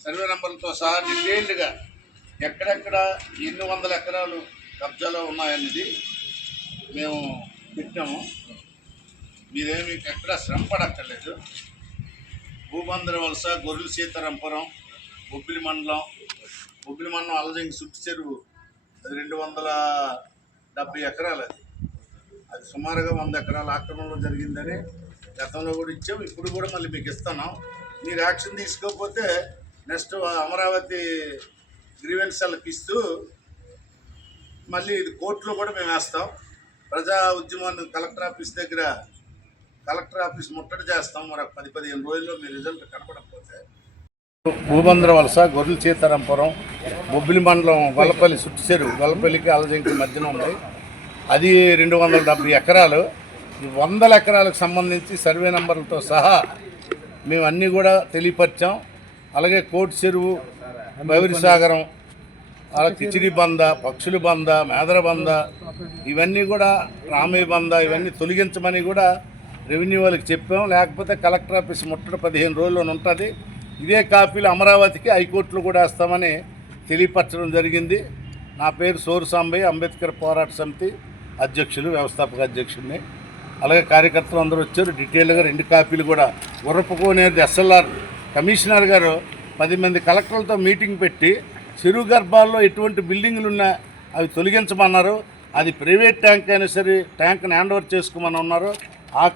Survey నెంబర్లతో సహా డీటెయిల్డ్గా ఎక్కడెక్కడ ఎన్ని వందల ఎకరాలు కబ్జాలో ఉన్నాయన్నది మేము పెట్టాము మీరేమి ఎక్కడ శ్రమ పడక్కర్లేదు. భూబందర వలస గొర్రెల సీతారాంపురం బొబ్బిలి మండలం బొబ్బిలి మండలం అలజంగి చుట్టు చెరువు అది రెండు వందల డెబ్బై ఎకరాలు అది. అది సుమారుగా వంద ఎకరాల ఆక్రమణలో జరిగిందని గతంలో కూడా ఇచ్చాము. ఇప్పుడు కూడా మళ్ళీ మీకు ఇస్తాను మీరు యాక్షన్ తీసుకోకపోతే నెక్స్ట్ అమరావతి గ్రీవెన్స్ ఇస్తూ మళ్ళీ ఇది కోర్టులో కూడా మేము వేస్తాం. ప్రజా ఉద్యమాన్ని కలెక్టర్ ఆఫీస్ దగ్గర కలెక్టర్ ఆఫీస్ ముట్టడి చేస్తాం. మరి పది పదిహేను రోజుల్లో మీ రిజల్ట్ కనపడకపోతే. భూబంద్ర వలస గొర్రెల సీతారాంపురం బొబ్బిలి మండలం గొల్లపల్లి సుట్టిచెరు వలపల్లికి అలజంకి మధ్యన ఉంది. అది రెండు వందల డెబ్బై ఎకరాలు. వందల ఎకరాలకు సంబంధించి సర్వే నెంబర్లతో సహా మేము అన్నీ కూడా తెలియపరిచాం. అలాగే కోటి చెరువు బైవరి సాగరం అలా కిచిడి బంద పక్షుల బంద మేదర బంద ఇవన్నీ కూడా రామయ్య బంద ఇవన్నీ తొలగించమని కూడా రెవెన్యూ వాళ్ళకి చెప్పాం. లేకపోతే కలెక్టర్ ఆఫీస్ ముట్టడి పదిహేను రోజుల్లో ఉంటుంది. ఇదే కాపీలు అమరావతికి హైకోర్టులో కూడా వేస్తామని తెలియపరచడం జరిగింది. నా పేరు సోరు సాంబయ్య అంబేద్కర్ పోరాట సమితి అధ్యక్షులు వ్యవస్థాపక అధ్యక్షుడిని. అలాగే కార్యకర్తలు అందరూ వచ్చారు. డీటెయిల్గా రెండు కాపీలు కూడా ఉరపుకోనేది ఎస్ఎల్ఆర్. కమిషనర్ గారు పది మంది కలెక్టర్లతో మీటింగ్ పెట్టి చెరువు గర్భాల్లో ఎటువంటి బిల్డింగులు ఉన్నా అవి తొలగించమన్నారు. అది ప్రైవేట్ ట్యాంక్ అయినా సరే ట్యాంక్ని హ్యాండ్ ఓవర్ చేసుకోమని ఉన్నారు ఆ